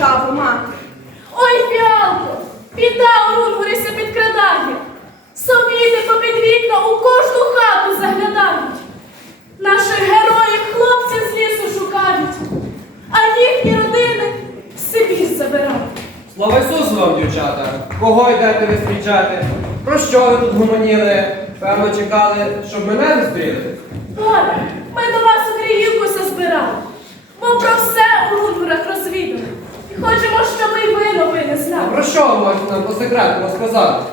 державу мати. Ой, фіалко, біда у рунгурися підкрадає. Совіти попід вікна у кожну хату заглядають. Наших героїв хлопців з лісу шукають, а їхні родини собі забирають. Слава Ісусу вам, дівчата, кого йдете зустрічати? Про що ви тут гуманіли? Певно, чекали, щоб мене не зустріли? Горе, ми до вас у Криївку збирали, бо про все у рунгурах розповідали. Секрету розказати?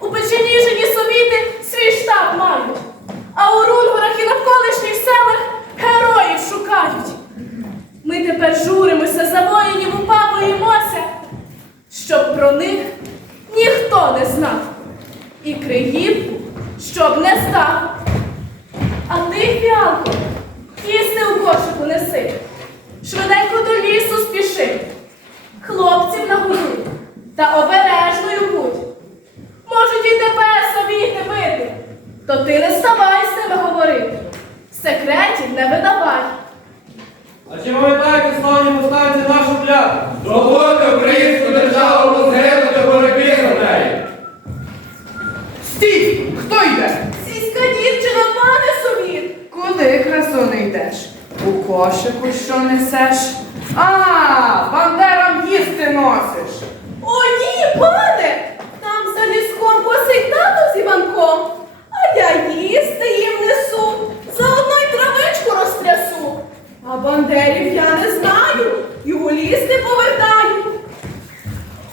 У Печеніжині совіти свій штаб мають, а у Рунгурах і навколишніх селах героїв шукають. Ми тепер журимося за воїнів упа боїмося, щоб про них ніхто не знав. І Криїв, щоб не став. А ти, фіалко, їсти у кошику неси. Швиденько до лісу спіши. Хлопців нагодуй та обережною будь. Можуть і тебе совіти бити, то ти не ставай з ними говорити. Секретів не видавай. А чи пам'ятаєте славні повстанці нашу клятву? Свободу українську державу розгинути боротьбі за неї. Стій! Хто йде? Сільська дівчина, пане совіт. Куди, красу, не йдеш? У кошику що несеш? А, бандерам їсти носиш. О, ні, пане! Там за ліском косить тато з Іванком, а я їсти їм несу, заодно й травичку розтрясу. А бандерів я не знаю, і у ліс не повертаю.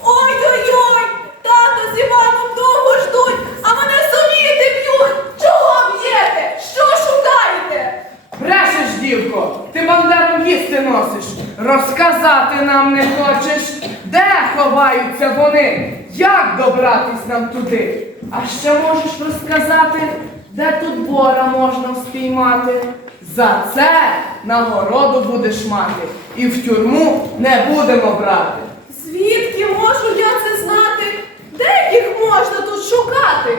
Ой-ой-ой, тато з Іваном довго ждуть, а мене совіти б'ють. Чого б'єте? Що шукаєте? Брешеш, дівко, ти бандером їсти носиш. Розказати нам не хочеш, де ховаються вони, як добратись нам туди. А ще можеш розказати, де тут бора можна спіймати. За це нагороду будеш мати, і в тюрму не будемо брати. Звідки можу я це знати? Де їх можна тут шукати?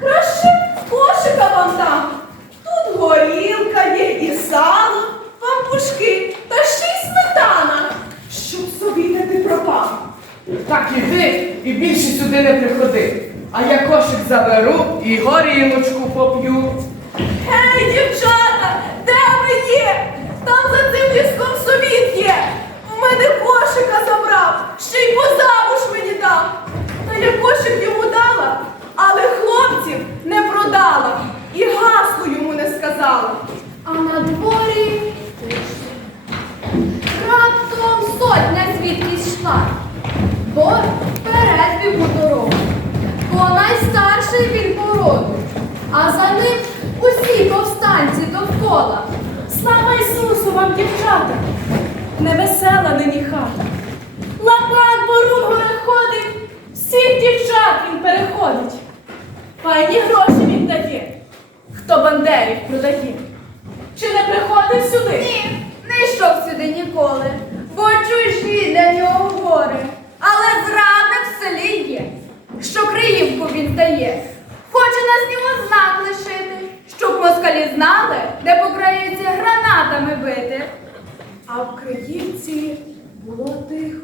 Краще кошика вам дам. Тут горілка є і сало, пампушки та ще й сметана, щоб собі не ти пропав. Так іди і більше сюди не приходи. А я кошик заберу і горілочку поп'ю. Гей, дівчата, де ви є? Там за цим ліском совіт є. У мене кошика забрав, ще й позамуж мені дав. Та я кошик йому дала, але хлопців не продала і гасло йому не сказала. А на дворі раптом сотня звідкись йшла, бо вперед бігу дорогу, бо найстарший він породу, а за ним усі повстанці довкола. Слава Ісусу вам, дівчата! Невесела нині хата. Лапан по рунгорах ходить, всіх дівчат він переходить. Файні гроші він дає, хто бандерів продає. Чи не приходив сюди? Ні, не йшов сюди ніколи, бо чужі для нього гори. Але зрада в селі є, що Криївку він дає. Хоче на снігу знак лишити, щоб москалі знали, де по краївці гранатами бити. А в Криївці було тихо.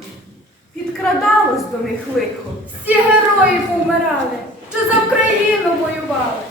Підкрадалось до них лихо. Всі герої повмирали, що за Україну воювали.